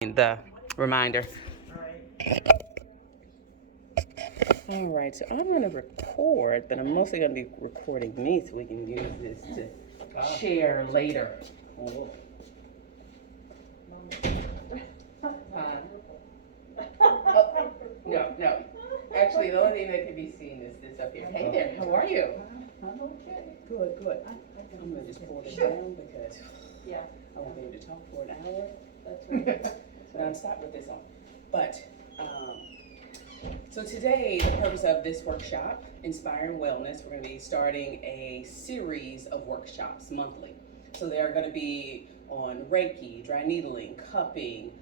The reminder. All right, so I'm going to record, but I'm mostly going to be recording me so we can use this to share later. Oh. No. Actually, the only thing that can be seen is this up here. Hey there, how are you? I'm okay. Good. I'm going to just pull this down because I won't be able to talk for an hour. That's right. But I'm stopped with this on. But, so today, the purpose of this workshop, Inspiring Wellness, we're going to be starting a series of workshops monthly. So they are going to be on Reiki, dry needling, cupping,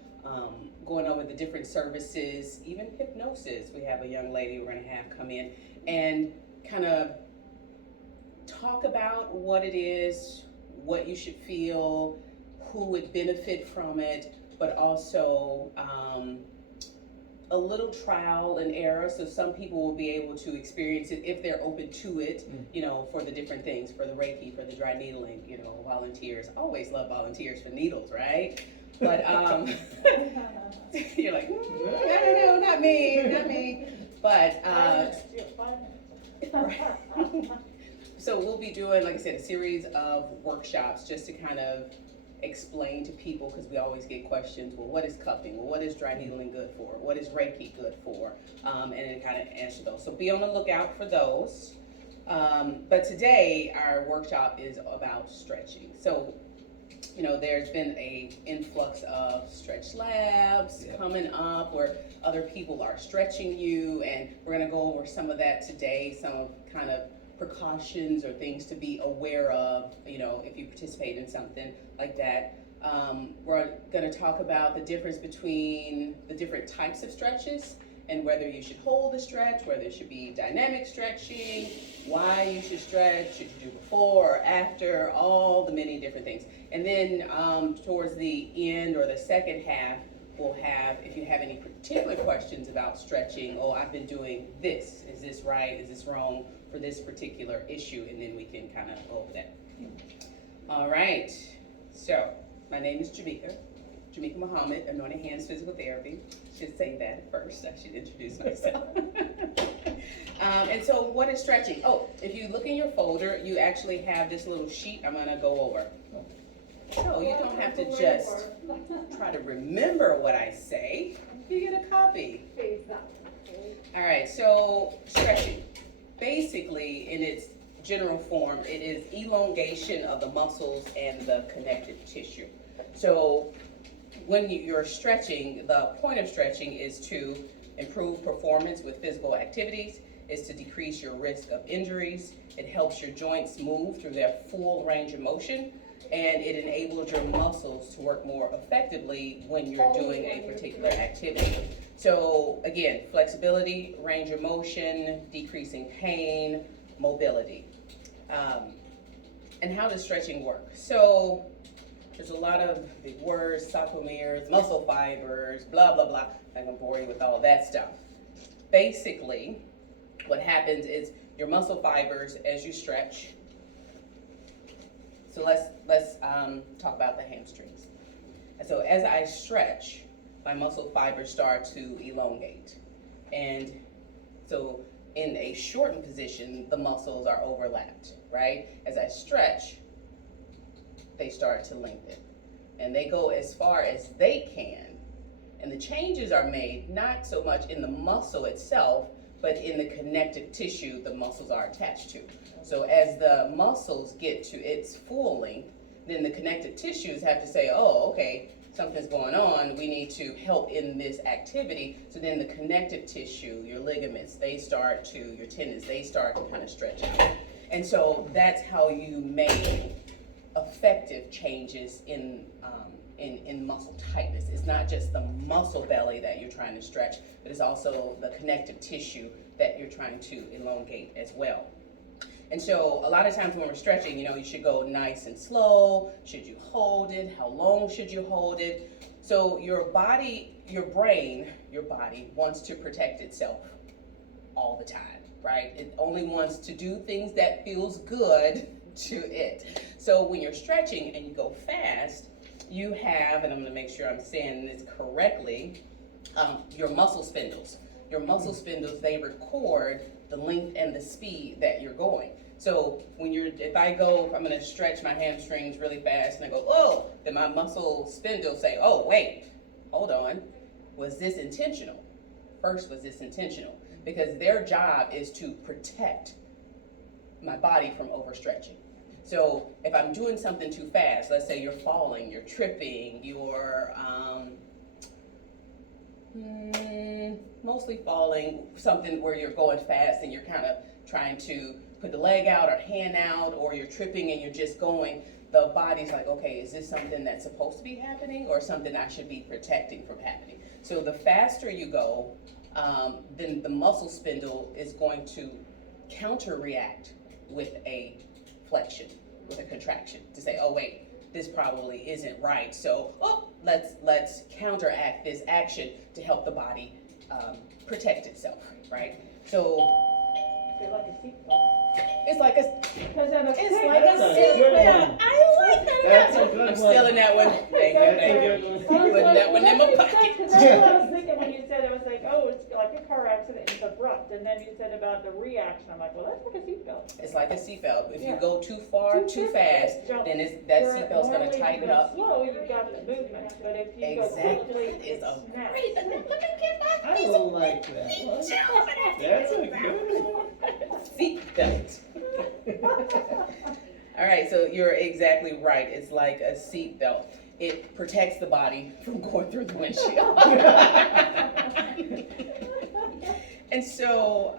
going over the different services, even hypnosis. We have a young lady we're going to have come in and kind of talk about what it is, what you should feel, who would benefit from it, but also a little trial and error, so some people will be able to experience it if they're open to it, for the different things, for the Reiki, for the dry needling, volunteers. Always love volunteers for needles, right? But you're like, I don't know, not me. But so we'll be doing, like I said, a series of workshops just to kind of explain to people, because we always get questions, well, what is cupping? Well, what is dry needling good for? What is Reiki good for? And then kind of answer those. So be on the lookout for those. But today our workshop is about stretching. So, there's been a influx of stretch labs coming up where other people are stretching you, and we're going to go over some of that today, some of kind of precautions or things to be aware of, if you participate in something like that. We're going to talk about the difference between the different types of stretches and whether you should hold the stretch, whether it should be dynamic stretching, why you should stretch, should you do before or after, all the many different things. And then towards the end or the second half, we'll have, if you have any particular questions about stretching, I've been doing this, is this right, is this wrong for this particular issue, and then we can kind of go over that. All right, so my name is Jamika Muhammad, Anointed Hands Physical Therapy. Should say that first. I should introduce myself. And so what is stretching? If you look in your folder, you actually have this little sheet I'm going to go over. So you don't have to just try to remember what I say. You get a copy. All right, so stretching. Basically, in its general form, it is elongation of the muscles and the connective tissue. So when you're stretching, the point of stretching is to improve performance with physical activities, is to decrease your risk of injuries. It helps your joints move through their full range of motion, and it enables your muscles to work more effectively when you're doing a particular activity. So again, flexibility, range of motion, decreasing pain, mobility. And how does stretching work? So there's a lot of big words, sarcomeres, muscle fibers, blah, blah, blah. I'm gonna bore you with all that stuff. Basically, what happens is your muscle fibers, as you stretch, so let's talk about the hamstrings. And so as I stretch, my muscle fibers start to elongate. And so in a shortened position, the muscles are overlapped, right? As I stretch, they start to lengthen. And they go as far as they can. And the changes are made not so much in the muscle itself, but in the connective tissue the muscles are attached to. So as the muscles get to its full length, then the connective tissues have to say, okay, something's going on, we need to help in this activity. So then the connective tissue, your ligaments, your tendons, they start to kind of stretch out. And so that's how you make effective changes in muscle tightness. It's not just the muscle belly that you're trying to stretch, but it's also the connective tissue that you're trying to elongate as well. And so a lot of times when we're stretching, you should go nice and slow. Should you hold it? How long should you hold it? So your body wants to protect itself all the time, right? It only wants to do things that feels good to it. So when you're stretching and you go fast, you have, and I'm gonna make sure I'm saying this correctly, your muscle spindles. Your muscle spindles, they record the length and the speed that you're going. So if I'm gonna stretch my hamstrings really fast and I go, oh, then my muscle spindles say, oh, wait, hold on, was this intentional? First, was this intentional? Because their job is to protect my body from overstretching. So if I'm doing something too fast, let's say you're falling, you're tripping, you're mostly falling, something where you're going fast and you're kind of trying to put the leg out or hand out, or you're tripping and you're just going, the body's like, okay, is this something that's supposed to be happening or something I should be protecting from happening? So the faster you go, then the muscle spindle is going to counter-react with a flexion, with a contraction, to say, oh wait, this probably isn't right, so let's counteract this action to help the body protect itself, right? So They're like a seatbelt. it's like a Because I'm a seatbelt. I like that. That's a good I'm one. stealing that one. Thank you. Putting that one in my pocket. Because that's what I was thinking when you said it. I was like, oh, it's like a car accident, it's abrupt, and then you said about the reaction, I'm like, well, that's like a seatbelt. It's like a seatbelt. If you Yeah. go too far, too fast, then that seatbelt's gonna tighten up. Slow, you've got the movement, but if you go Exactly. quickly, It's it a snaps. great. Let me get my I don't like that. That's a good one. seatbelt. All right, so you're exactly right. It's like a seatbelt. It protects the body from going through the windshield. And so,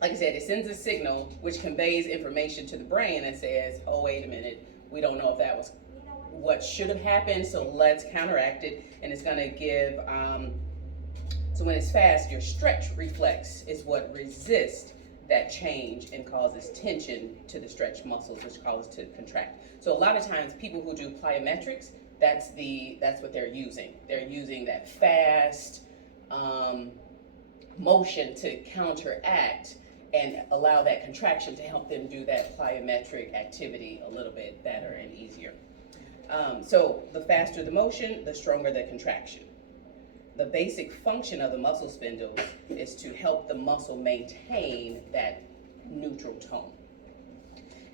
like I said, it sends a signal which conveys information to the brain and says, oh, wait a minute, we don't know if that was what should have happened, so let's counteract it. And it's gonna give, so when it's fast, your stretch reflex is what resists that change and causes tension to the stretch muscles, which causes to contract. So a lot of times people who do plyometrics, that's what they're using. They're using that fast motion to counteract and allow that contraction to help them do that plyometric activity a little bit better and easier. So the faster the motion, the stronger the contraction. The basic function of the muscle spindles is to help the muscle maintain that neutral tone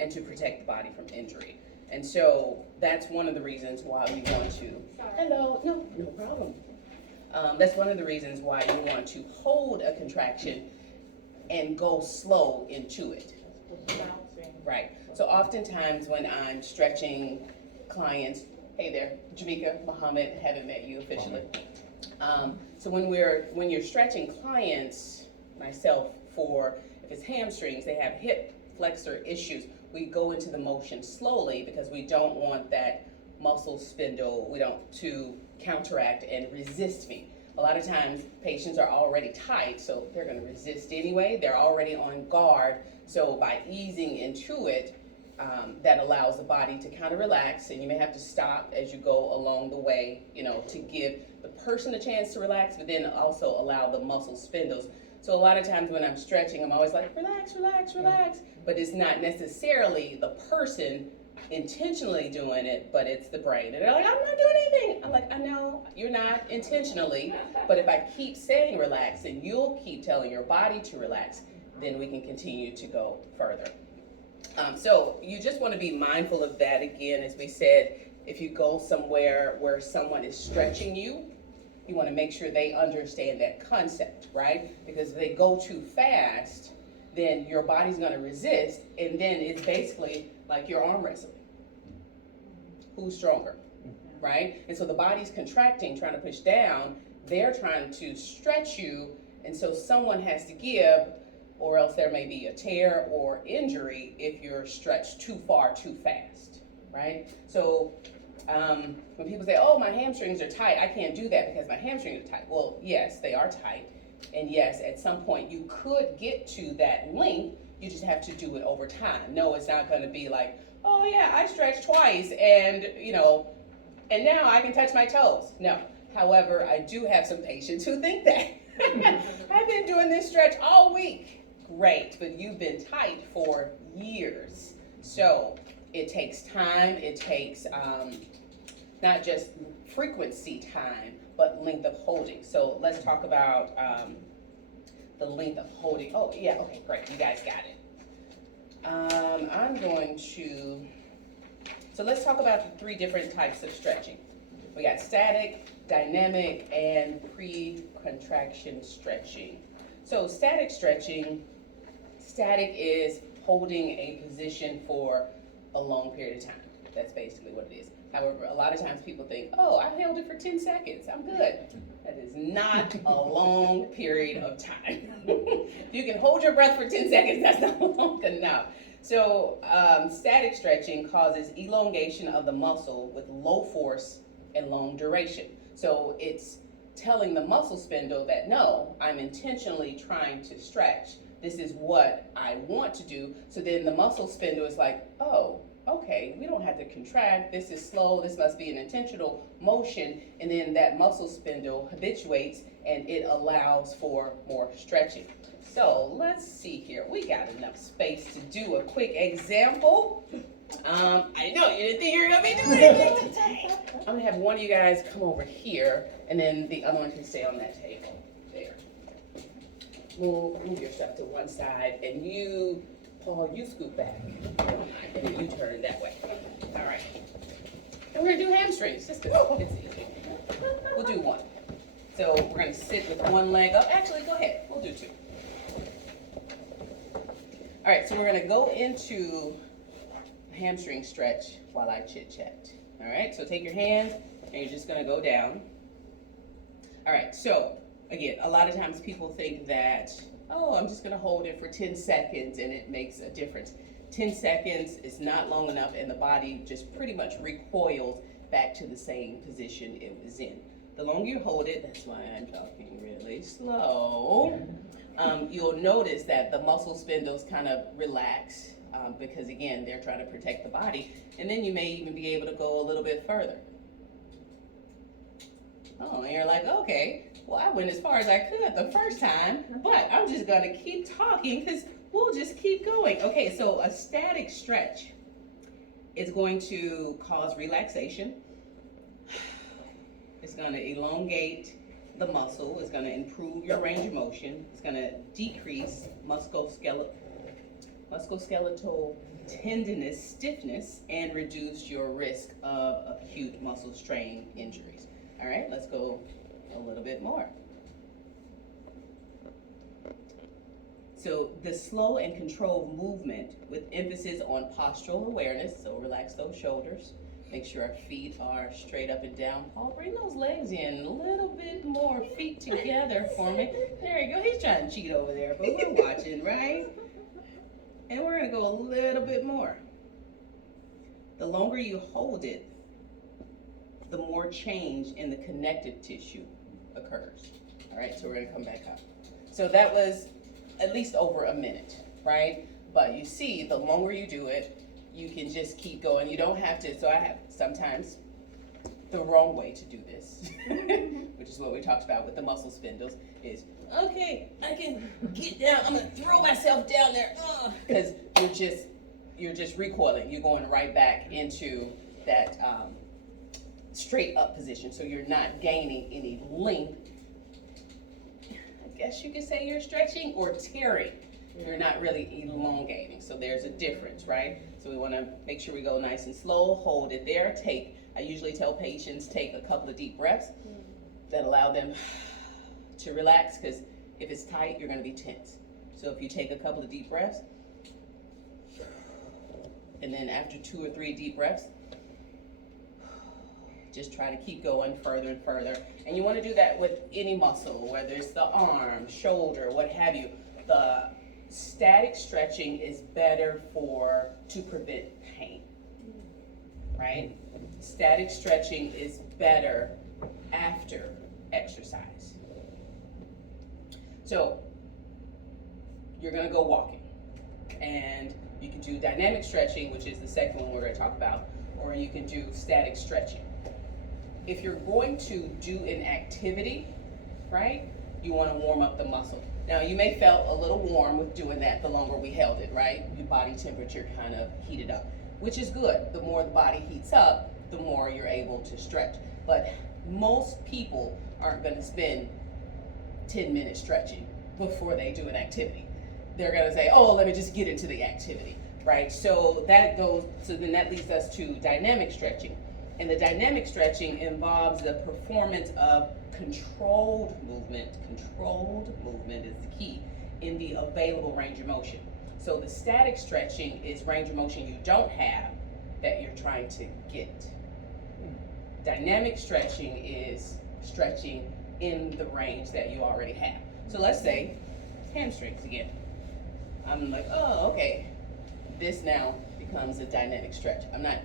and to protect the body from injury. And so that's one of the reasons why you want to, hello, no problem. That's one of the reasons why you want to hold a contraction and go slow into it. Bouncing. Right. So oftentimes when I'm stretching clients, hey there, Jamaica, Muhammad, haven't met you officially. So when you're stretching clients, myself, for if it's hamstrings, they have hip flexor issues, we go into the motion slowly because we don't want that muscle spindle, to counteract and resist me. A lot of times patients are already tight, so they're gonna resist anyway. They're already on guard. So by easing into it, that allows the body to kind of relax, and you may have to stop as you go along the way, to give the person a chance to relax, but then also allow the muscle spindles. So a lot of times when I'm stretching, I'm always like, relax, relax, relax, but it's not necessarily the person intentionally doing it, but it's the brain. And they're like, I'm not doing anything. I'm like, I know you're not intentionally, but if I keep saying relax and you'll keep telling your body to relax, then we can continue to go further. So you just want to be mindful of that. Again, as we said, if you go somewhere where someone is stretching you, you want to make sure they understand that concept, right? Because if they go too fast, then your body's going to resist, and then it's basically like you're arm wrestling. Who's stronger, right? And so the body's contracting, trying to push down, they're trying to stretch you, and so someone has to give, or else there may be a tear or injury if you're stretched too far too fast, right? So when people say, oh, my hamstrings are tight, I can't do that because my hamstrings are tight. Well, yes, they are tight. And yes, at some point you could get to that length, you just have to do it over time. No, it's not gonna be like, oh yeah, I stretched twice and and now I can touch my toes. No, however, I do have some patients who think that. I've been doing this stretch all week. Great, but you've been tight for years. So it takes time, it takes not just frequency time, but length of holding. So let's talk about the length of holding. Oh, yeah, okay, great, you guys got it. I'm going to, so let's talk about the 3 different types of stretching. We got static, dynamic, and pre-contraction stretching. So static stretching, static is holding a position for a long period of time. That's basically what it is. However, a lot of times people think, oh, I held it for 10 seconds, I'm good. That is not a long period of time. If you can hold your breath for 10 seconds, that's not long enough. So static stretching causes elongation of the muscle with low force and long duration. So it's telling the muscle spindle that, no, I'm intentionally trying to stretch. This is what I want to do. So then the muscle spindle is like, oh, okay, we don't have to contract. This is slow. This must be an intentional motion. And then that muscle spindle habituates and it allows for more stretching. So let's see here. We got enough space to do a quick example. I know you didn't think you were gonna be doing anything today. I'm gonna have one of you guys come over here, and then the other one can stay on that table. There. Move your stuff to one side, and you, Paul, you scoot back. And then you turn that way. All right. And we're gonna do hamstrings, just because it's easy. We'll do one. So we're gonna sit with one leg up. Actually, go ahead. We'll do 2. All right, so we're gonna go into hamstring stretch while I chit chat. All right, so take your hands and you're just gonna go down. All right, so again, a lot of times people think that, oh, I'm just gonna hold it for 10 seconds and it makes a difference. 10 seconds is not long enough and the body just pretty much recoils back to the same position it was in. The longer you hold it, that's why I'm talking really slow, you'll notice that the muscle spindles kind of relax because again, they're trying to protect the body. And then you may even be able to go a little bit further. Oh, and you're like, okay, well, I went as far as I could the first time, but I'm just gonna keep talking because we'll just keep going. Okay, so a static stretch is going to cause relaxation. It's gonna elongate the muscle. It's gonna improve your range of motion. It's gonna decrease musculoskeletal tendinous stiffness and reduce your risk of acute muscle strain injuries. All right, let's go a little bit more. So the slow and controlled movement with emphasis on postural awareness, so relax those shoulders. Make sure our feet are straight up and down. Paul, bring those legs in a little bit more, feet together for me. There you go, he's trying to cheat over there, but we're watching, right? And we're gonna go a little bit more. The longer you hold it, the more change in the connective tissue occurs. All right, so we're gonna come back up. So that was at least over a minute, right? But you see, the longer you do it, you can just keep going. You don't have to, so I have sometimes the wrong way to do this, which is what we talked about with the muscle spindles, is, okay, I can get down, I'm gonna throw myself down there, because you're just recoiling. You're going right back into that straight up position, so you're not gaining any length. I guess you could say you're stretching or tearing. You're not really elongating, so there's a difference, right? So we wanna make sure we go nice and slow, hold it there, I usually tell patients, take a couple of deep breaths that allow them to relax, because if it's tight, you're gonna be tense. So if you take a couple of deep breaths, and then after 2 or 3 deep breaths, just try to keep going further and further. And you wanna do that with any muscle, whether it's the arm, shoulder, what have you. The static stretching is better to prevent pain, right? Static stretching is better after exercise. So you're gonna go walking, and you can do dynamic stretching, which is the second one we're gonna talk about, or you can do static stretching. If you're going to do an activity, right, you wanna warm up the muscle. Now, you may felt a little warm with doing that the longer we held it, right? Your body temperature kind of heated up, which is good. The more the body heats up, the more you're able to stretch. But most people aren't gonna spend 10 minutes stretching before they do an activity. They're gonna say, oh, let me just get into the activity, right? So then that leads us to dynamic stretching. And the dynamic stretching involves the performance of controlled movement is the key, in the available range of motion. So the static stretching is range of motion you don't have that you're trying to get. Dynamic stretching is stretching in the range that you already have. So let's say hamstrings again. I'm like, oh, okay. This now becomes a dynamic stretch. I'm not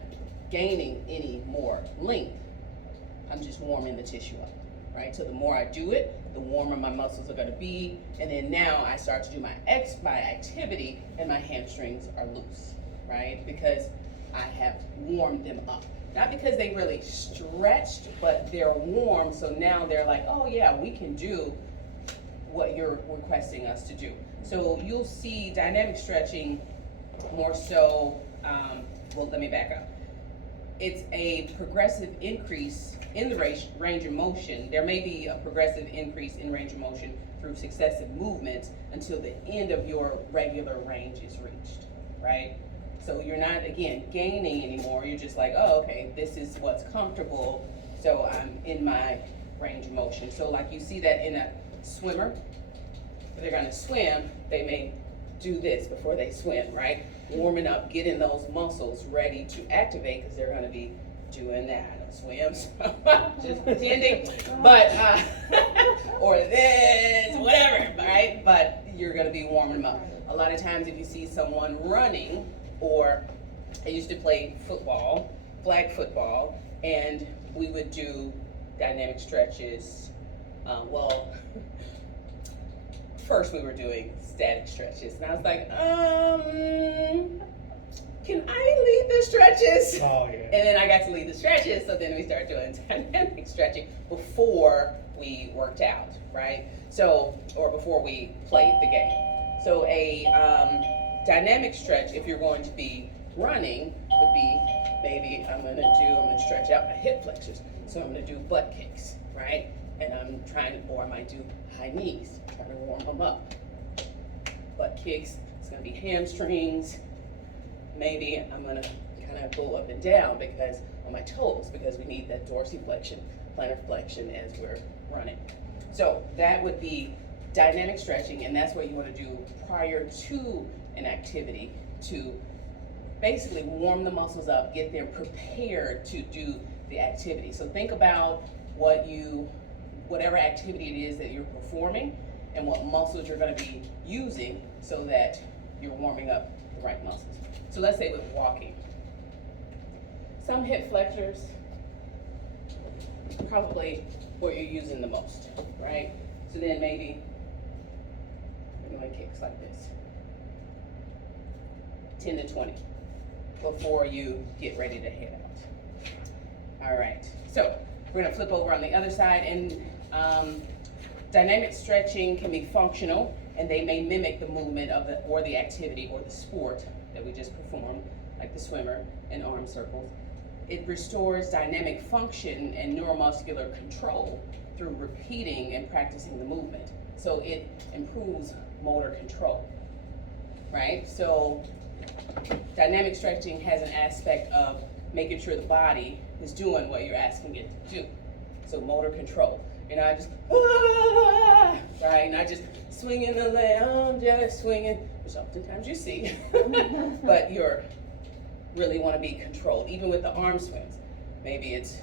gaining any more length. I'm just warming the tissue up, right? So the more I do it, the warmer my muscles are gonna be. And then now I start to do my activity and my hamstrings are loose, right? Because I have warmed them up. Not because they really stretched, but they're warm. So now they're like, oh yeah, we can do what you're requesting us to do. So you'll see dynamic stretching more so, well, let me back up. It's a progressive increase in the range of motion. There may be a progressive increase in range of motion through successive movements until the end of your regular range is reached, right? So you're not, again, gaining anymore. You're just like, oh, okay, this is what's comfortable, so I'm in my range of motion. So like you see that in a swimmer, if they're gonna swim, they may do this before they swim, right? Warming up, getting those muscles ready to activate, because they're gonna be doing that. I don't swim, so just pretending, but, or this, whatever, right? But you're gonna be warming them up. A lot of times if you see someone running, or I used to play football, flag football, and we would do dynamic stretches. First we were doing static stretches, and I was like, can I lead the stretches? Oh, yeah. And then I got to lead the stretches, so then we started doing dynamic stretching before we worked out, right? So, or before we played the game. So a dynamic stretch, if you're going to be running, would be maybe I'm gonna stretch out my hip flexors. So I'm gonna do butt kicks, right? And or I might do high knees, trying to warm them up. Butt kicks, it's gonna be hamstrings. Maybe I'm gonna kind of go up and down because on my toes, because we need that dorsiflexion, plantar flexion as we're running. So that would be dynamic stretching, and that's what you want to do prior to an activity to basically warm the muscles up, get them prepared to do the activity. So think about whatever activity it is that you're performing and what muscles you're going to be using so that you're warming up the right muscles. So let's say with walking, some hip flexors, probably what you're using the most, right? So then maybe you're doing kicks like this, 10 to 20 before you get ready to head out. All right, so we're gonna flip over on the other side, and dynamic stretching can be functional, and they may mimic the movement of the activity or the sport that we just performed, like the swimmer and arm circles. It restores dynamic function and neuromuscular control through repeating and practicing the movement. So it improves motor control, right? So dynamic stretching has an aspect of making sure the body is doing what you're asking it to do. So motor control. You're not just, right? Not just swinging the leg, I'm just swinging, which oftentimes you see. But you're really want to be controlled, even with the arm swings. Maybe it's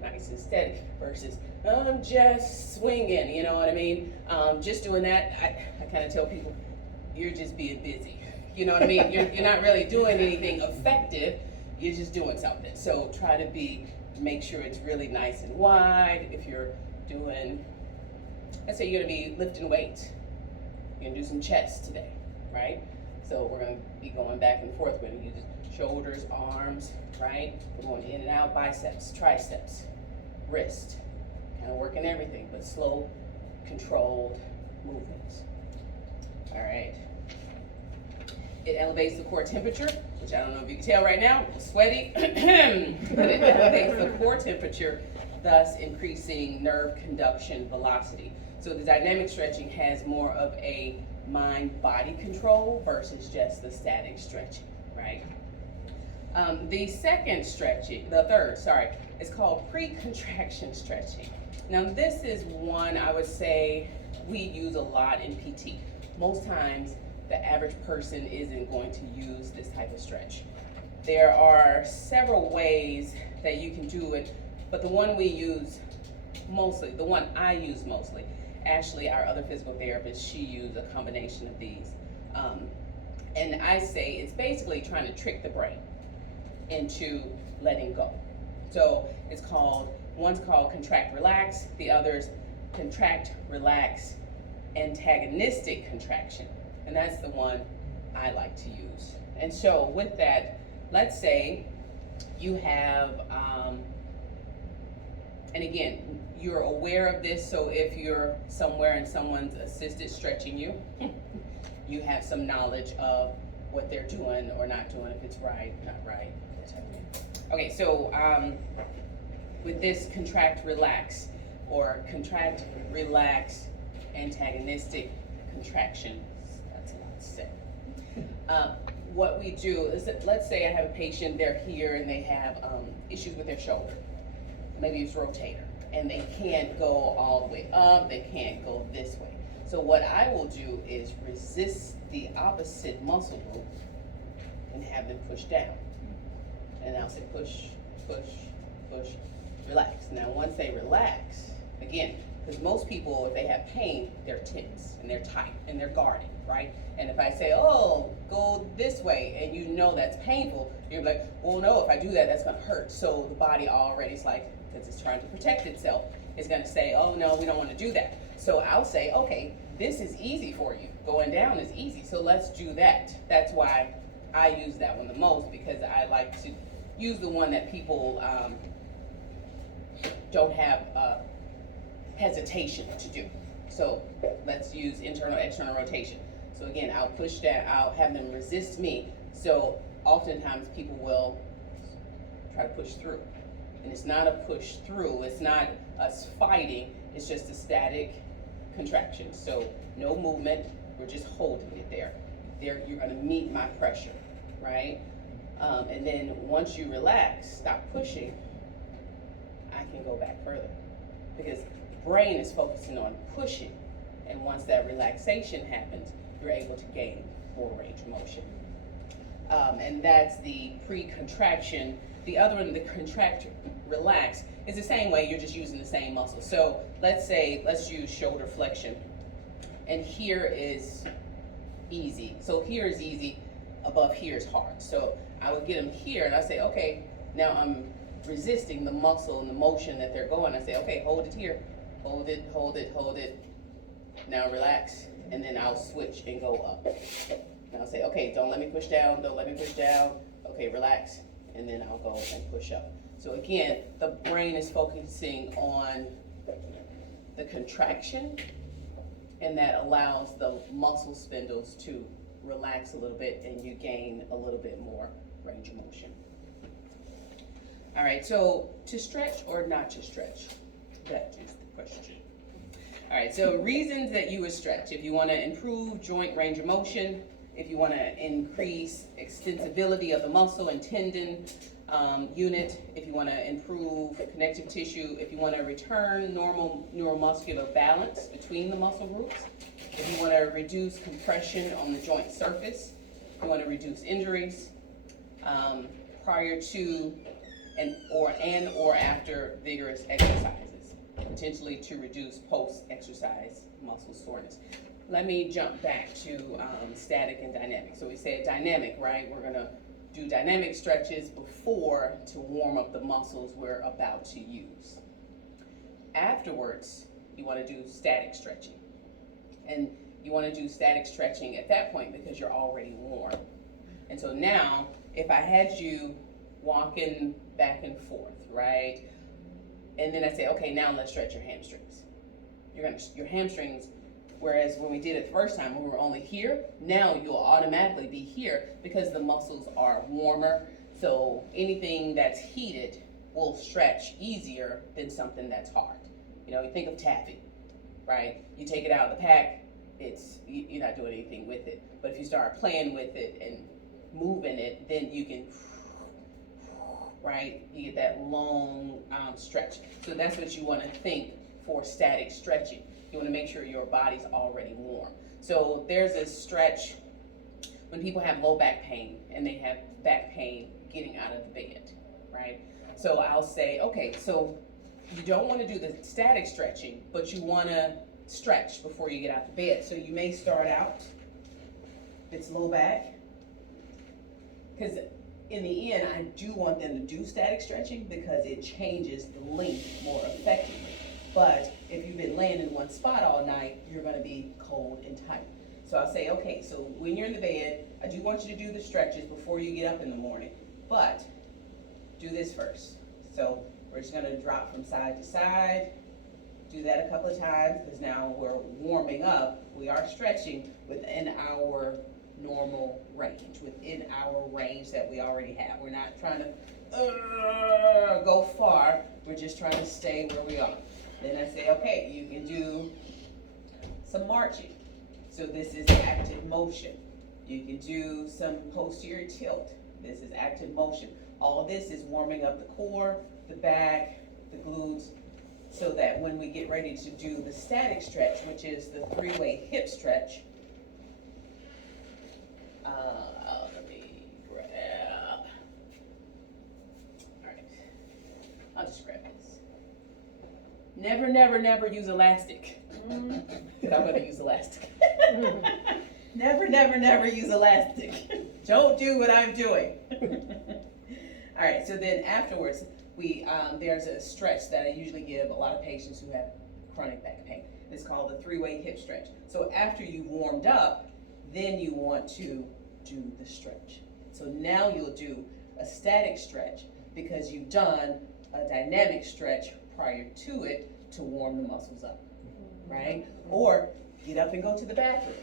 nice and steady versus I'm just swinging, you know what I mean? Just doing that, I kind of tell people, you're just being busy. You know what I mean? You're not really doing anything effective, you're just doing something. So try to make sure it's really nice and wide. If you're doing, let's say you're gonna be lifting weights, you're gonna do some chest today, right? So we're gonna be going back and forth. We're gonna use shoulders, arms, right? We're going in and out, biceps, triceps, wrist. Kind of working everything, but slow, controlled movements. All right. It elevates the core temperature, which I don't know if you can tell right now, I'm sweaty, but it elevates the core temperature, thus increasing nerve conduction velocity. So the dynamic stretching has more of a mind-body control versus just the static stretching, right? The third, is called pre-contraction stretching. Now this is one I would say we use a lot in PT. Most times the average person isn't going to use this type of stretch. There are several ways that you can do it, but the one I use mostly, Ashley, our other physical therapist, she used a combination of these. And I say it's basically trying to trick the brain into letting go. So one's called contract relax, the other's contract relax antagonistic contraction. And that's the one I like to use. And so with that, let's say you have, and again, you're aware of this, so if you're somewhere and someone's assisted stretching you, you have some knowledge of what they're doing or not doing, if it's right, not right, that type of thing. Okay, so with this contract relax or contract relax antagonistic contraction, that's a lot to say. What we do is that, let's say I have a patient, they're here and they have issues with their shoulder. Maybe it's rotator, and they can't go all the way up, they can't go this way. So what I will do is resist the opposite muscle group and have them push down. And I'll say push, push, push, relax. Now once they relax, again, because most people, if they have pain, they're tense and they're tight and they're guarding, right? And if I say, oh, go this way, and you know that's painful, you're like, well, no, if I do that, that's gonna hurt. So the body already is like, because it's trying to protect itself, is gonna say, oh no, we don't wanna do that. So I'll say, okay, this is easy for you. Going down is easy, so let's do that. That's why I use that one the most, because I like to use the one that people don't have hesitation to do. So let's use internal, external rotation. So again, I'll push that, I'll have them resist me. So oftentimes people will try to push through. And it's not a push through, it's not us fighting, it's just a static contraction. So no movement, we're just holding it there. There, you're gonna meet my pressure, right? And then once you relax, stop pushing, I can go back further. Because the brain is focusing on pushing. And once that relaxation happens, you're able to gain more range of motion. And that's the pre-contraction. The other one, the contract relax, is the same way, you're just using the same muscle. So let's use shoulder flexion. And here is easy. So here is easy, above here is hard. So I would get them here and I say, okay, now I'm resisting the muscle and the motion that they're going. I say, okay, hold it here, hold it, hold it, hold it. Now relax, and then I'll switch and go up. And I'll say, okay, don't let me push down, don't let me push down. Okay, relax, and then I'll go and push up. So again, the brain is focusing on the contraction, and that allows the muscle spindles to relax a little bit, and you gain a little bit more range of motion. All right, so to stretch or not to stretch? That is the question. All right, so reasons that you would stretch. If you want to improve joint range of motion, if you want to increase extensibility of the muscle and tendon unit, if you want to improve connective tissue, if you want to return normal neuromuscular balance between the muscle groups, if you want to reduce compression on the joint surface, if you want to reduce injuries prior to and or after vigorous exercises, potentially to reduce post-exercise muscle soreness. Let me jump back to static and dynamic. So we said dynamic, right? We're gonna do dynamic stretches before to warm up the muscles we're about to use. Afterwards, you wanna do static stretching. And you wanna do static stretching at that point because you're already warm. And so now, if I had you walking back and forth, right? And then I say, okay, now let's stretch your hamstrings. Your hamstrings Whereas when we did it the first time, we were only here. Now you'll automatically be here because the muscles are warmer. So anything that's heated will stretch easier than something that's hard. You know, you think of taffy, right? You take it out of the pack, you're not doing anything with it. But if you start playing with it and moving it, then you can, right? You get that long stretch. So that's what you want to think for static stretching. You want to make sure your body's already warm. So there's a stretch when people have low back pain and they have back pain getting out of the bed, right? So I'll say, okay, so you don't want to do the static stretching, but you want to stretch before you get out of bed. So you may start out, if it's low back, because in the end, I do want them to do static stretching because it changes the length more effectively. But if you've been laying in one spot all night, you're gonna be cold and tight. So I'll say, okay, so when you're in the bed, I do want you to do the stretches before you get up in the morning, but do this first. So we're just gonna drop from side to side, do that a couple of times, because now we're warming up. We are stretching within our normal range, within our range that we already have. We're not trying to go far, we're just trying to stay where we are. Then I say, okay, you can do some marching. So this is active motion. You can do some posterior tilt. This is active motion. All of this is warming up the core, the back, the glutes, so that when we get ready to do the static stretch, which is the three-way hip stretch, let me grab, all right, I'll just grab this. Never, never, never use elastic. But I'm gonna use elastic. Never, never, never use elastic. Don't do what I'm doing. All right, so then afterwards, there's a stretch that I usually give a lot of patients who have chronic back pain. It's called the three-way hip stretch. So after you've warmed up, then you want to do the stretch. So now you'll do a static stretch because you've done a dynamic stretch prior to it to warm the muscles up, right? Or get up and go to the bathroom.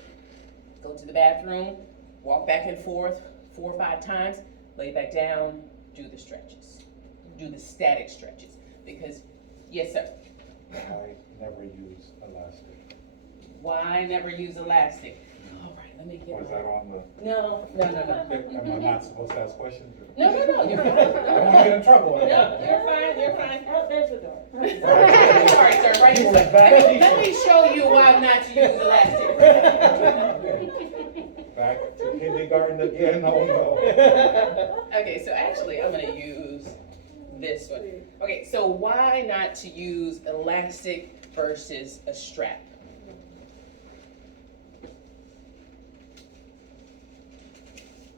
Go to the bathroom, walk back and forth 4 or 5 times, lay back down, do the stretches. Do the static stretches. Because, yes, sir? I never use elastic. Why never use elastic? All right, let me get Was that on the, No. am I not supposed to ask questions? No, you're fine. I don't want to get in trouble. No, you're fine. Oh, there's the door. Sorry, sir, right You here. were back. Let me show you why not to use elastic. Back to kindergarten again, oh no. Okay, so actually, I'm gonna use this one. Okay, so why not to use elastic versus a strap?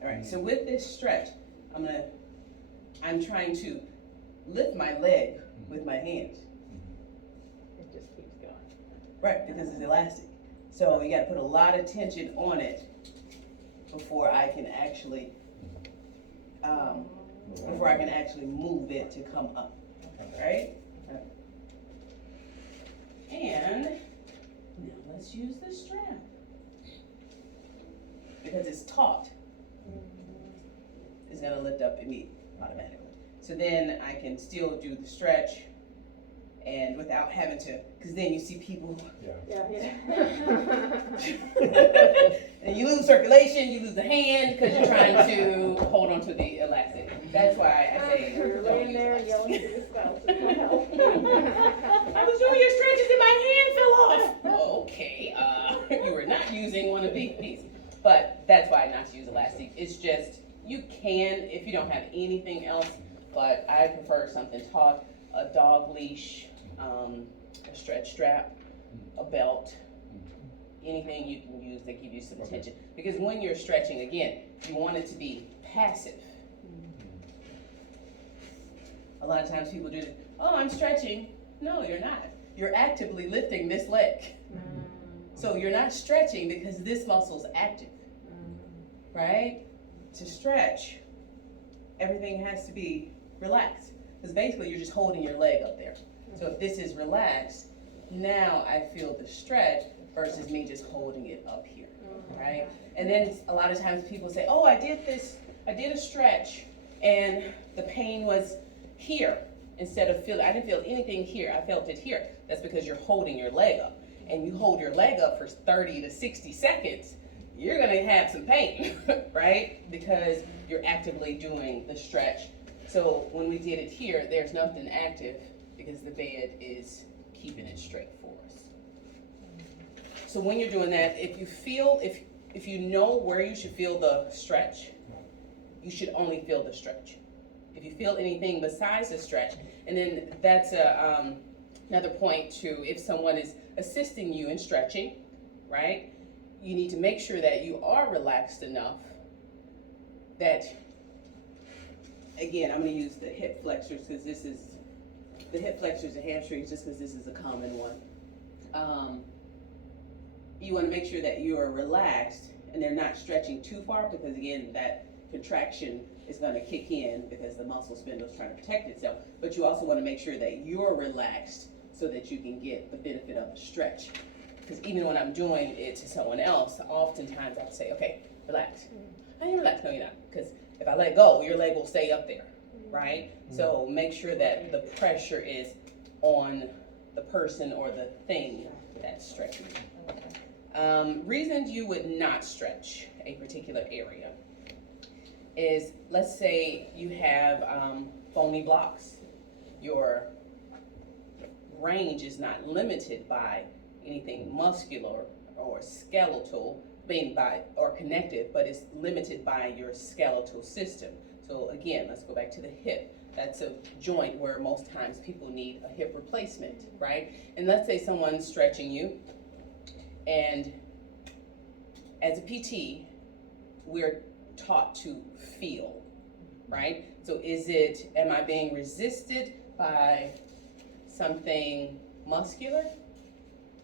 All right, so with this stretch, I'm trying to lift my leg with my hands. It just keeps going. Right, because it's elastic. So you gotta put a lot of tension on it before I can actually, move it to come up, right? And now let's use the strap. Because it's taut. It's gonna lift up immediately, automatically. So then I can still do the stretch and without having to, because then you see people Yeah. and you lose circulation, you lose the hand because you're trying to hold on to the elastic. That's why I say You're don't laying use there elastic. yelling to your spouse. It's not helping. I was doing your stretches and my hand fell off. Okay, you were not using one of these. But that's why not to use elastic. It's just, you can if you don't have anything else, but I prefer something taut, a dog leash, a stretch strap, a belt, anything you can use that gives you some tension. Because when you're stretching, again, you want it to be passive. A lot of times people do, oh, I'm stretching. No, you're not. You're actively lifting this leg. So you're not stretching because this muscle's active, right? To stretch, everything has to be relaxed. Because basically you're just holding your leg up there. So if this is relaxed, now I feel the stretch versus me just holding it up here, right? And then a lot of times people say, oh, I did a stretch and the pain was here instead of I didn't feel anything here, I felt it here. That's because you're holding your leg up. And you hold your leg up for 30 to 60 seconds, you're gonna have some pain, right? Because you're actively doing the stretch. So when we did it here, there's nothing active because the bed is keeping it straight for us. So when you're doing that, if you know where you should feel the stretch, you should only feel the stretch. If you feel anything besides the stretch, and then that's another point too, if someone is assisting you in stretching, right? You need to make sure that you are relaxed enough that, again, I'm gonna use the hip flexors because this is, the hip flexors and hamstrings just because this is a common one. You wanna make sure that you are relaxed and they're not stretching too far because again, that contraction is gonna kick in because the muscle spindle is trying to protect itself. But you also wanna make sure that you're relaxed so that you can get the benefit of the stretch. Because even when I'm doing it to someone else, oftentimes I'll say, okay, relax. I ain't relaxed, no you're not. Because if I let go, your leg will stay up there, right? So make sure that the pressure is on the person or the thing that's stretching. Reasons you would not stretch a particular area is, let's say you have bony blocks. Your range is not limited by anything muscular or skeletal, or connective, but it's limited by your skeletal system. So again, let's go back to the hip. That's a joint where most times people need a hip replacement, right? And let's say someone's stretching you, and as a PT, we're taught to feel, right? So am I being resisted by something muscular?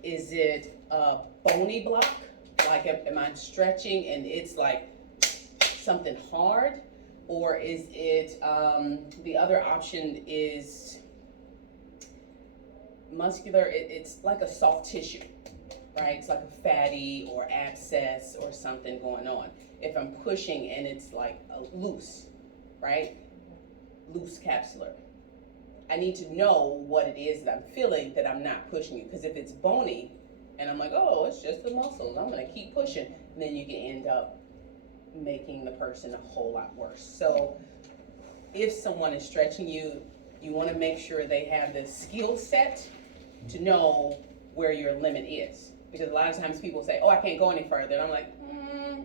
Is it a bony block? Like, am I stretching and it's like something hard? Or is it, the other option is muscular, it's like a soft tissue, right? It's like a fatty or abscess or something going on. If I'm pushing and it's like loose, right? Loose capsular. I need to know what it is that I'm feeling that I'm not pushing it. Because if it's bony and I'm like, oh, it's just the muscles, I'm gonna keep pushing, and then you can end up making the person a whole lot worse. So if someone is stretching you, you wanna make sure they have the skill set to know where your limit is. Because a lot of times people say, oh, I can't go any further. And I'm like,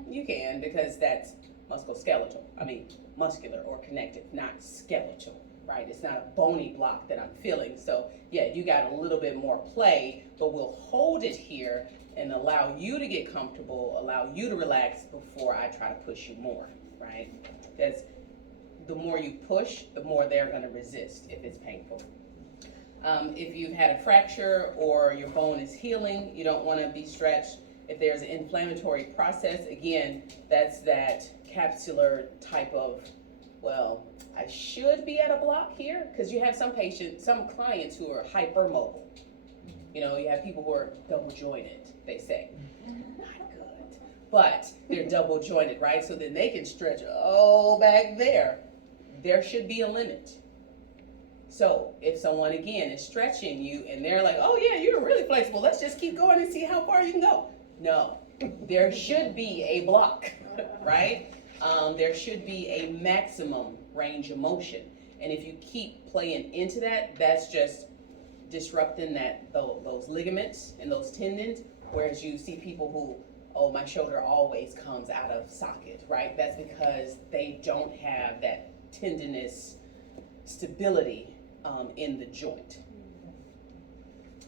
you can, because that's muscular or connective, not skeletal, right? It's not a bony block that I'm feeling. So yeah, you got a little bit more play, but we'll hold it here and allow you to get comfortable, allow you to relax before I try to push you more, right? That's, the more you push, the more they're gonna resist if it's painful. If you've had a fracture or your bone is healing, you don't wanna be stretched. If there's an inflammatory process, again, that's that capsular type of, well, I should be at a block here, because you have some clients who are hypermobile. You know, you have people who are double jointed, they say. Not good, but they're double jointed, right? So then they can stretch, back there. There should be a limit. So if someone, again, is stretching you and they're like, oh yeah, you're really flexible, let's just keep going and see how far you can go. No, there should be a block, right? There should be a maximum range of motion. And if you keep playing into that, that's just disrupting those ligaments and those tendons. Whereas you see people who, oh, my shoulder always comes out of socket, right? That's because they don't have that tendinous stability in the joint.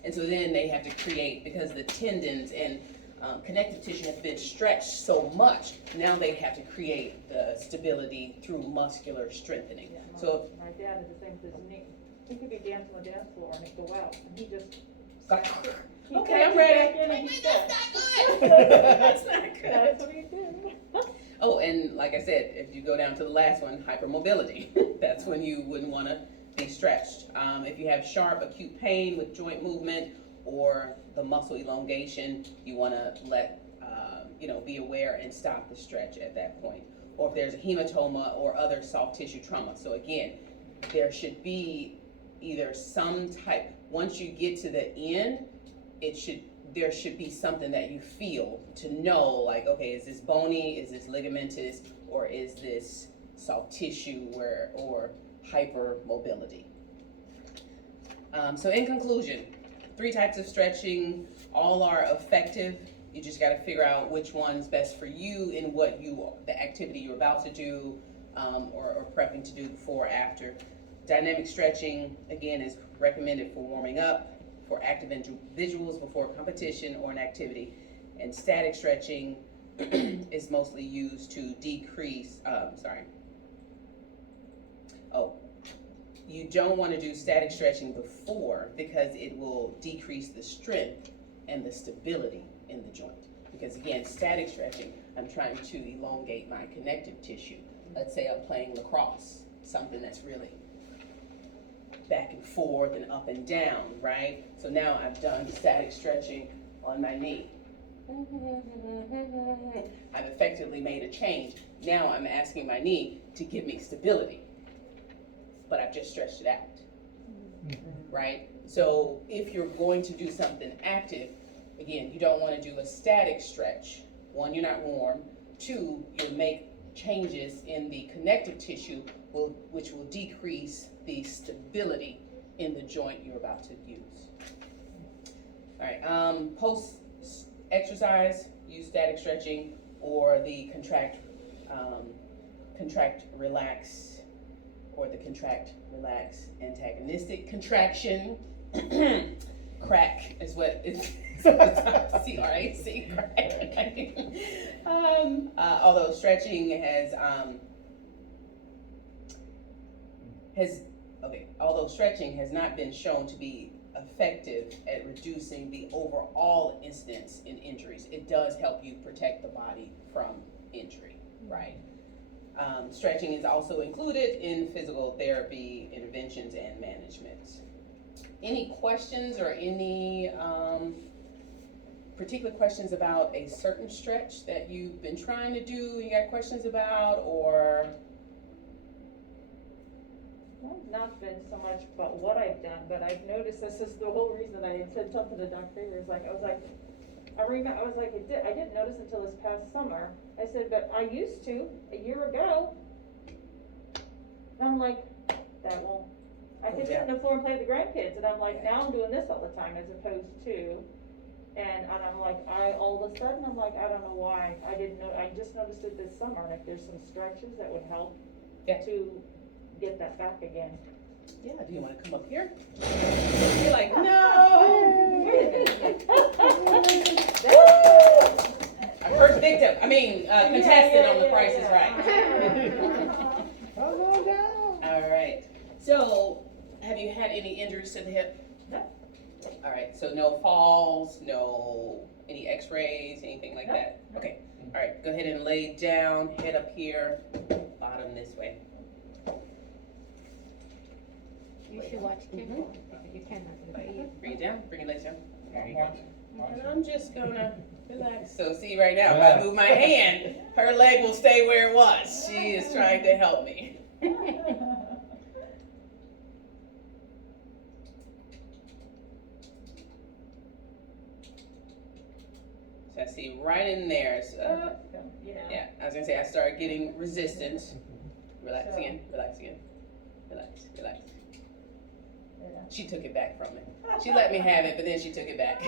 And so then they have to create, because the tendons and connective tissue has been stretched so much, now they have to create the stability through muscular strengthening. Yeah, So my dad is the same with his knee. He could be dancing on the dance floor and it go out, and he just. okay, I'm ready. That's not good. That's what he did. Oh, and like I said, if you go down to the last one, hypermobility, that's when you wouldn't want to be stretched. If you have sharp acute pain with joint movement, or the muscle elongation, you wanna let, be aware and stop the stretch at that point. Or if there's a hematoma or other soft tissue trauma. So again, there should be either some type, once you get to the end, there should be something that you feel to know, like, okay, is this bony, is this ligamentous, or is this soft tissue or hypermobility? So in conclusion, 3 types of stretching, all are effective. You just gotta figure out which one's best for you and the activity you're about to do, or prepping to do before or after. Dynamic stretching, again, is recommended for warming up, for active individuals before competition or an activity. And static stretching is mostly used to decrease, you don't want to do static stretching before, because it will decrease the strength and the stability in the joint. Because again, static stretching, I'm trying to elongate my connective tissue. Let's say I'm playing lacrosse, something that's really back and forth and up and down, right? So now I've done static stretching on my knee. I've effectively made a change. Now I'm asking my knee to give me stability, but I've just stretched it out, right? So if you're going to do something active, again, you don't want to do a static stretch. 1, you're not warm. 2, you'll make changes in the connective tissue, which will decrease the stability in the joint you're about to use. All right, post exercise, use static stretching or the contract, relax, or the contract, relax, antagonistic contraction. Crack is what it's C-R-A-C, crack. Although stretching although stretching has not been shown to be effective at reducing the overall incidence in injuries, it does help you protect the body from injury, right? Stretching is also included in physical therapy interventions and management. Any questions or any particular questions about a certain stretch that you've been trying to do, you got questions about, or? Well, not been so much about what I've done, but I've noticed this is the whole reason I had said something to Dr. Fager, I didn't notice until this past summer. I said, but I used to, a year ago. And I'm like, I could sit on the floor and play with the grandkids, and I'm like, now I'm doing this all the time as opposed to, and I'm like, all of a sudden, I'm like, I don't know why, I didn't know, I just noticed it this summer, and if there's some stretches that would help to get that back again. Yeah, do you want to come up here? You're like, no! Our first victim, contestant on The Price is Right. All right, so have you had any injuries to the hip? No. All right, so no falls, any x-rays, anything like that? Okay, all right, go ahead and lay down, head up here, bottom this way. You should watch careful. You cannot breathe. Bring it down, bring your legs down. There you go. Watch And I'm just gonna relax. So see right now, if I move my hand, her leg will stay where it was. She is trying to help me. So I see right in there. So, yeah, I was gonna say I started getting resistance. Relax again, relax again. Relax, relax. She took it back from me. She let me have it, but then she took it back.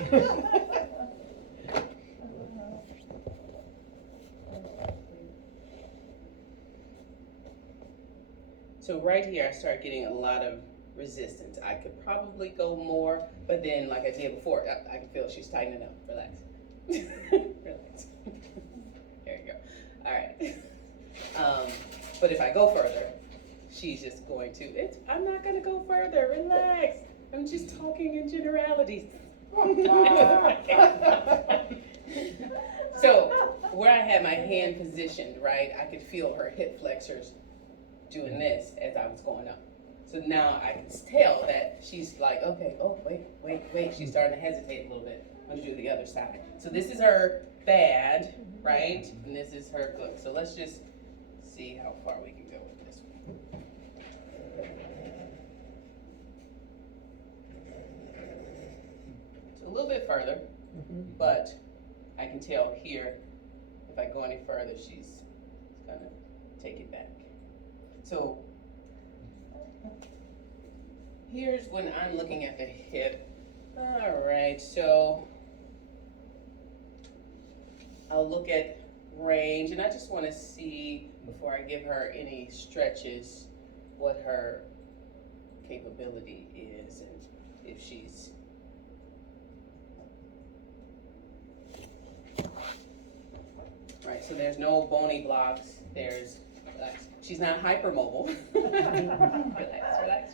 So right here, I start getting a lot of resistance. I could probably go more, but then, like I did before, I can feel she's tightening up. Relax. Relax. There you go. All right. But if I go further, she's just going to, I'm not going to go further. Relax. I'm just talking in generalities. So where I had my hand positioned, right, I could feel her hip flexors doing this as I was going up. So now I can tell that she's like, okay, oh, wait, she's starting to hesitate a little bit. I'm gonna do the other side. So this is her bad, right? And this is her good. So let's just see how far we can go with this one. So a little bit further, but I can tell here, if I go any further, she's gonna take it back. So here's when I'm looking at the hip. All right, so I'll look at range, and I just want to see, before I give her any stretches, what her capability is, and if she's right. So there's no bony blocks. There's she's not hypermobile. Relax.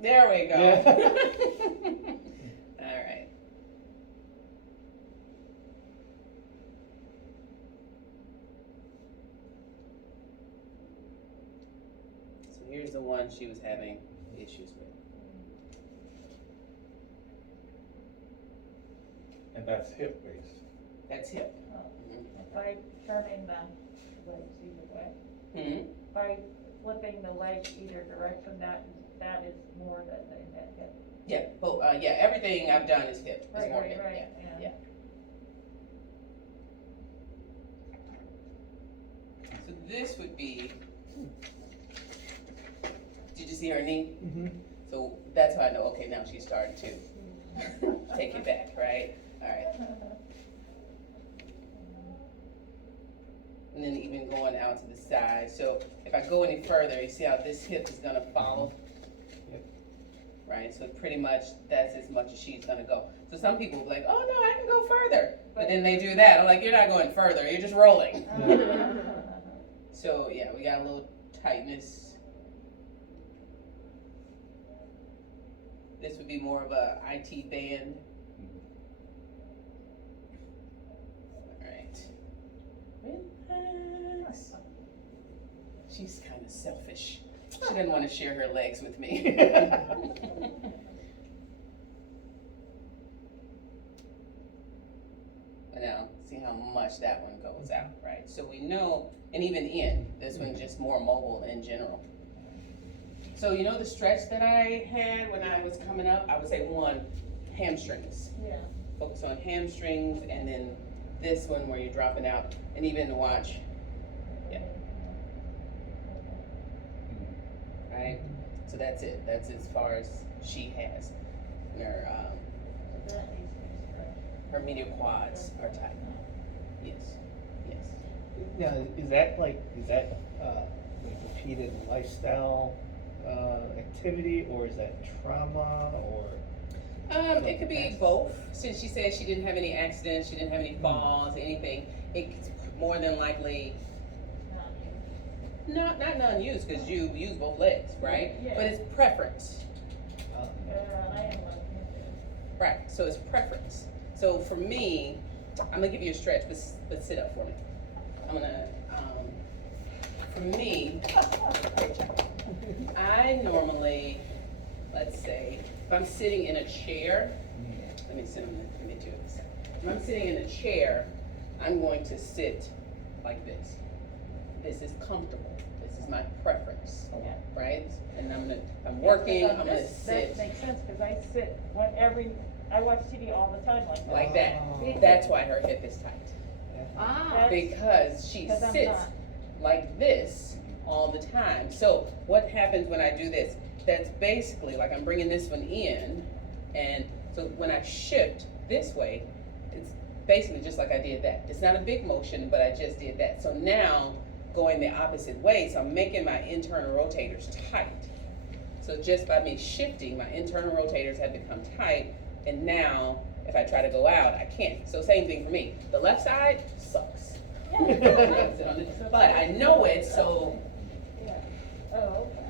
There we go. All right. So here's the one she was having issues with. And that's hip based. That's hip. By turning the legs either way, Hmm. by flipping the legs either direction, that is more than that hip. Yeah, but yeah, everything I've done is hip. It's more hip. Right, Yeah. So this would be. Did you see her knee? Mm-hmm. So that's how I know. Okay, now she's starting to take it back, right? All right. And then even going out to the side. So if I go any further, you see how this hip is gonna follow? Yep. Right, so pretty much that's as much as she's gonna go. So some people will be like, oh no, I can go further. But then they do that. I'm like, you're not going further, you're just rolling. So yeah, we got a little tightness. This would be more of a IT band. Relax. She's kind of selfish. She doesn't want to share her legs with me. But now, see how much that one goes out, right? So we know, and even in, this one's just more mobile in general. So you know the stretch that I had when I was coming up? I would say one, hamstrings. Yeah. Focus on hamstrings, and then this one where you're dropping out, and even to watch, yeah. Right? So that's it. That's as far as she has. Her, That needs to be stretched. her medial quads are tight. Yes, yes. Now, is that like repeated lifestyle activity, or is that trauma, or? It could be both. Since she said she didn't have any accidents, she didn't have any falls, anything, it's more than likely not non-use, because you use both legs, right? Yeah. But it's preference. I am like, Right, so it's preference. So for me, I'm gonna give you a stretch, but sit up for me. I'm gonna, for me, I normally, let's say, if I'm sitting in a chair, let me sit on the, let me do this. If I'm sitting in a chair, I'm going to sit like this. This is comfortable. This is my preference, right? And I'm working, I'm gonna sit That makes sense, because I sit, I watch TV all the time like like that. that. Oh. That's why her hip is tight. Ah, Because she 'Cause I'm sits not. like this all the time. So what happens when I do this? That's basically like I'm bringing this one in, and so when I shift this way, it's basically just like I did that. It's not a big motion, but I just did that. So now going the opposite way, so I'm making my internal rotators tight. So just by me shifting, my internal rotators have become tight, and now if I try to go out, I can't. So same thing for me. The left side sucks. But I know it, so Yeah. Oh, okay.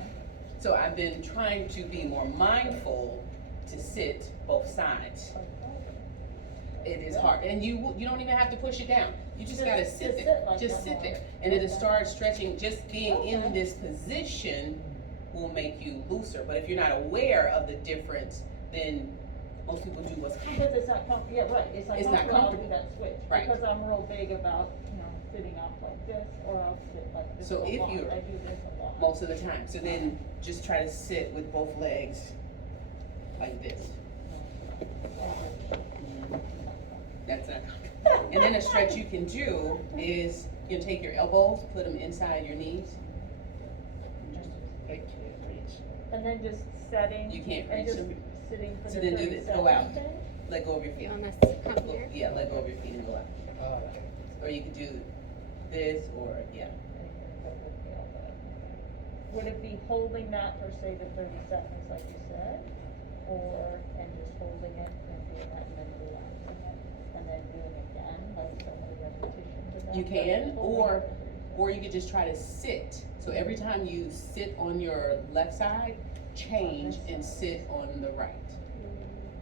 so I've been trying to be more mindful to sit both sides. it is hard, and you don't even have to push it down. You just gotta sit Just there, sit like just that sit there, more. and it'll Okay. start stretching. Just being in Okay. this position will make you looser. But if you're not aware of the difference, then most people do what's Because comfortable. it's not comfortable, yeah, right, it's not It's not comfortable, I'll do comfortable. that switch. Right. Because I'm real big about, sitting up like this, or I'll sit like this a So lot, if you're- I do this a lot. Most of the time. So then just try to sit with both legs like this. That's not comfortable. And then a stretch you can do is you take your elbows, put them inside your knees. I can't reach. And then just setting. You can't and reach just them. Sitting for So the then do 30 this, go out. seconds. Let go of your feet. You wanna come here? Yeah, let go of your feet and go out. Oh, okay. Or you could do this or, yeah. Would it be holding that for say the 30 seconds like you said? Or, and just holding it and doing that and then relaxing it? And then doing it again, like so many repetitions of that? You can, Holding or- it for 30 seconds. Or you could just try to sit. So every time you sit on your left side, change and sit on the right.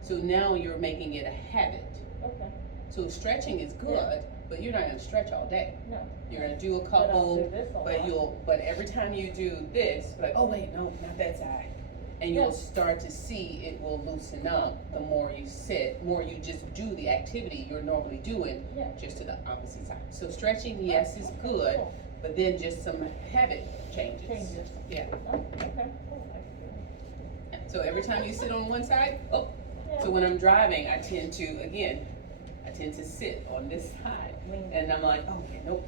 So now you're making it a habit. Okay, So stretching is good, but you're not gonna stretch all day. no. You're gonna do a But I'll do couple, this a but lot. but every time you do this, like, oh wait, no, not that side. And Yeah. you'll start to see it will loosen up the more you sit, more you just do the activity you're normally doing, Yeah. just to the opposite side. So stretching, yes, is good, Cool. but then just some habit changes. Changes. Yeah. Oh, okay, cool. So every time you sit on one side, oh, Yeah. so when I'm driving, I tend to sit on this side. Lean. And I'm like, oh, yeah, nope.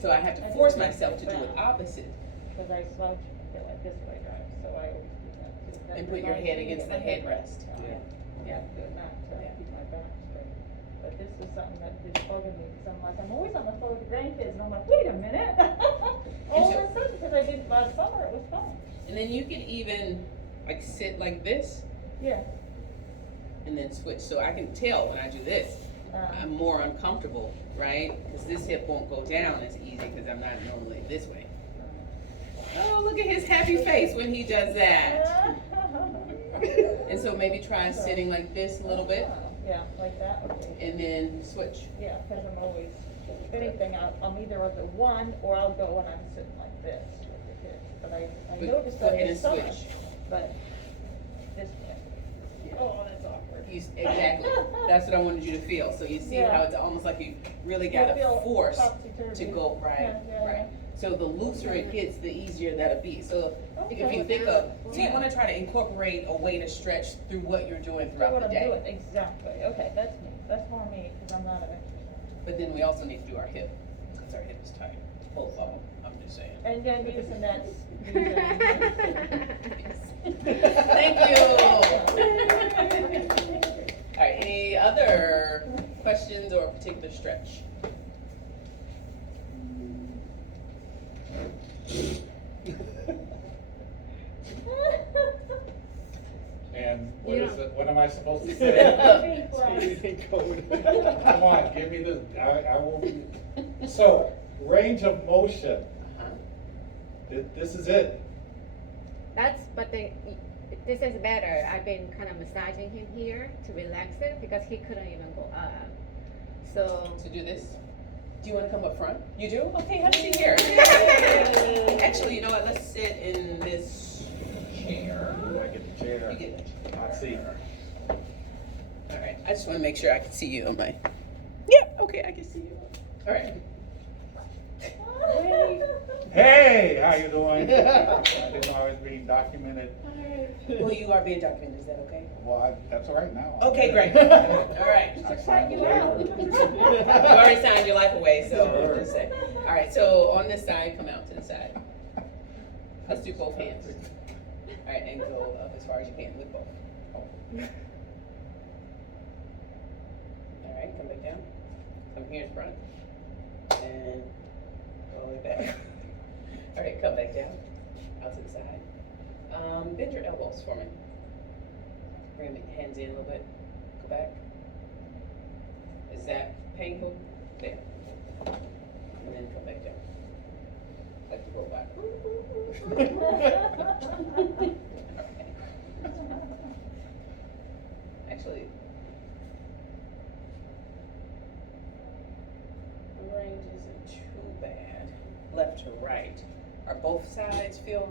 So I have to force myself to do it opposite. Because I slouch and go like this way, right, so I always do that too. That And put your reminds head me to against get the my head headrest. right. Yeah. Yeah. I'm doing that to Yeah. keep my back straight. But this is something that is bugging me, because I'm like, I'm always on the phone with the grandkids, and I'm like, wait a minute. All of a sudden, because I did last summer, it was fine. And then you can even like sit like this Yeah. and then switch. So I can tell when I do this, I'm more uncomfortable, right? Because this hip won't go down as easy because I'm not normally this way. Oh, look at his happy face when he does that. And so maybe try sitting like this a little bit Yeah, like that, okay. and then switch. Yeah, because I'm always, if anything, I'm either at the one, or I'll go when I'm sitting like this with the kids. But I But noticed go that ahead this and summer, switch. but this way. Oh, that's awkward. Exactly. That's what I wanted you to feel. So you see Yeah. how it's almost like you really You gotta feel force topsy-turvy. to go right, Yeah, yeah, right. So the looser it gets, the easier that'll be. So if Okay. you think of, so you Yeah. wanna try to incorporate a way to stretch through what you're doing That's throughout what the I'm day. doing, exactly, okay, that's me, that's more me, because I'm not an exercise. But then we also need to do our hip, because our hip is tight, both of them, I'm just saying. And then using that. Thank you. All right, any other questions or particular stretch? And what You is it, what am I supposed to Be say? quiet. Speeding code. Come on, give me the, I won't be, so, range of motion, Uh-huh. this is it. This is better. I've been kind of massaging him here to relax it because he couldn't even go up. So, To do this? Do you wanna come up front? You do? Okay, have a seat here. Actually, you know what, let's sit in this chair. I get the chair, You get it. hot seat. All right, I just wanna make sure I can see you on my, yeah, okay, I can see you. All right. Hey, how you doing? I didn't know I was being documented. Well, you are being documented, is that okay? Well, that's all right now. Okay, great. All right. I signed the waiver. You already signed your life away, so just say. All right, so on this side, come out to the side. Let's do both hands. All right, and go up as far as you can with both. All right, come back down. Come here in front. And go all the way back. All right, come back down, out to the side. Bend your elbows for me. Bring the hands in a little bit. Go back. Is that painful? There. And then come back down. Like to roll back. Okay. Actually,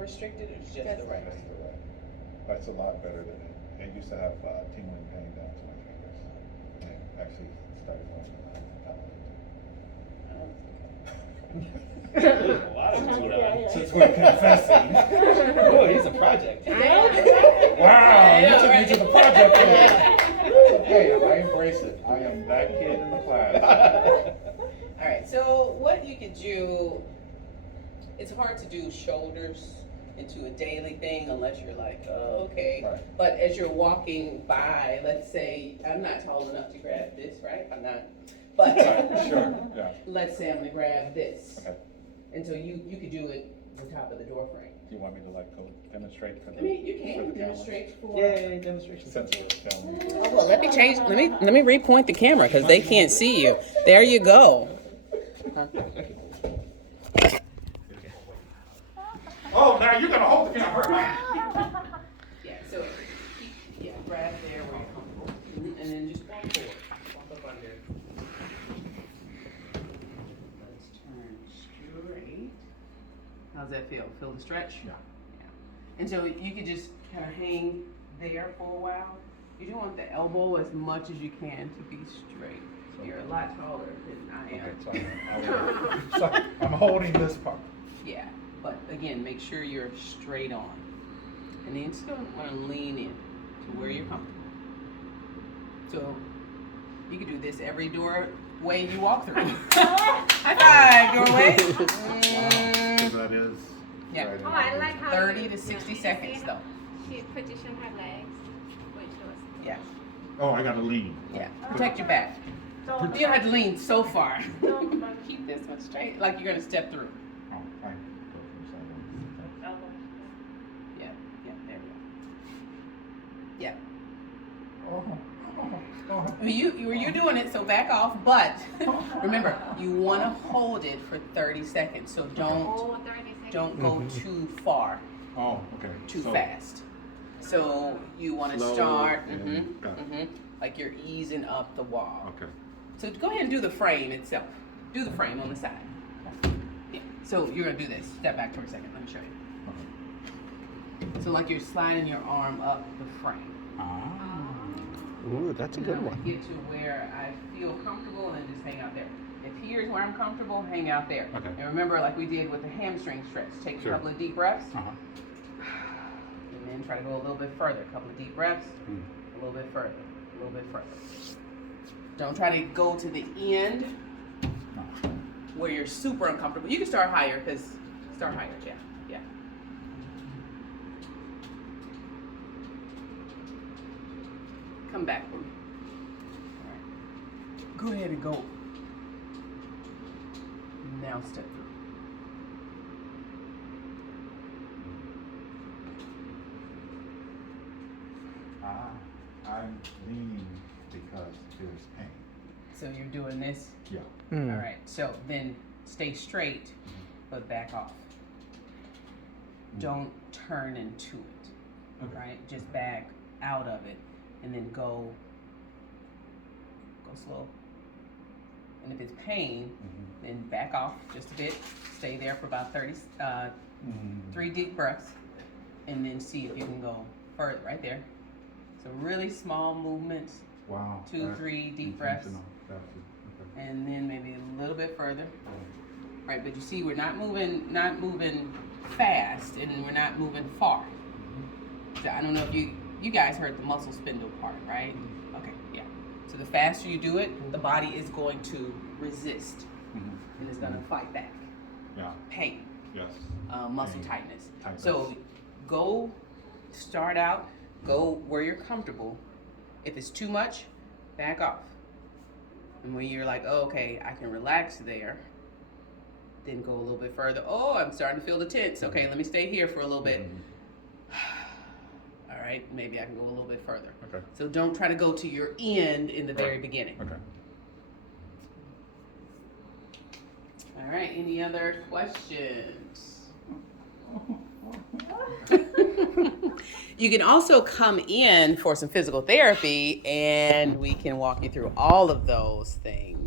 restricted or just Just the right? That's the right. That's a lot better than it. It used to have tingling pain down to my fingers. And it actually started going to my There's a lot of going Yeah, on. yeah. Since we're confessing. Oh, he's a project. Wow, you Yeah, took me right. to the project area. Hey, I embrace it. I am that kid in the class. All right, so what you could do, it's hard to do shoulders into a daily thing unless you're like, oh, okay. Right. But as you're walking by, let's say, I'm not tall enough to grab this, right? I'm not. But Right, sure, yeah. let's say I'm gonna grab this. Okay. And so you could do it on top of the door frame. Do you want me to like go demonstrate for the? I mean, you for can the camera? demonstrate for. Yay, demonstration. Since we're filming. Oh, well, let me change, let me repoint the camera because they can't see you. There you go. Oh, now you're gonna hold the camera. Yeah, so, yeah, grab there where you're comfortable, and then just walk forward, walk up under. Let's turn straight. How's that feel? Feel the stretch? Yeah. And so you could just kind of hang there for a while. You do want the elbow as much as you can to be straight. You're a lot taller than I Okay, am. so I'm holding this part. Yeah, but again, make sure you're straight on. And then you still want to lean in to where you're comfortable. So you can do this every doorway you walk through. High five, doorway. Because that is. Yeah. right in Oh, I there. like how 30 you, to 60 you seconds see though. She position her legs, which was. Yeah, Oh, I gotta lean. yeah. Protect your back. Don't- You don't have to lean so far. don't- Keep this one straight, like you're gonna step through. Oh, fine. Go from side. Yeah, yeah, there we go. Yeah. Oh, oh, oh. You're doing it, so back off, but remember, you want to hold it for 30 seconds, so Oh, 30 seconds. don't go too far, Oh, okay. too So- fast. So you want to Slow start, and- got it. like you're easing up the wall. Okay. So go ahead and do the frame itself. Do the frame on the side. Yeah. So you're gonna do this. Step back for a second. Let me show you. So like you're sliding your arm up the frame. Ah. Ooh, that's a And good I'm one. gonna get to where I feel comfortable and then just hang out there. If here's where I'm comfortable, hang out there. Okay. And remember, like we did with the hamstring stretch, take Sure. a couple of deep breaths, Uh-huh. and then try to go a little bit further. A couple of deep breaths, Mm. a little bit further, a little bit further. Don't try to go to the end No. where you're super uncomfortable. You can start higher, yeah, yeah. Come back for me. All right. Go ahead and go. Now step through. Ah, I'm leaning because there's pain. So you're doing this. Yeah. All right. So then stay straight, but back off. Don't turn into it. Okay. Right? Just back out of it, and then go slow. And if it's pain, Mhm. then back off just a bit. Stay there for about 3 deep breaths, and then see if you can go further. Right there. So really small movements, Wow. 2, that's 3 deep breaths, intentional. That's it. Okay. and then maybe a little bit further. Right, but you see, we're not moving fast, and we're not moving far. So I don't know if you guys heard the muscle spindle part, right? Okay, yeah. So the faster you do it, the body is going to resist, Mhm. and it's gonna fight back. Yeah. Pain, Yes. muscle Pain. tightness. Tightness. So start out, go where you're comfortable. If it's too much, back off. And when you're like, oh, okay, I can relax there, then go a little bit further. Oh, I'm starting to feel the tense. Okay, let me stay here for a little bit. All right, maybe I can go a little bit further. Okay. So don't try to go to your end in the very beginning. Okay. All right, any other questions? You can also come in for some physical therapy, and we can walk you through all of those things.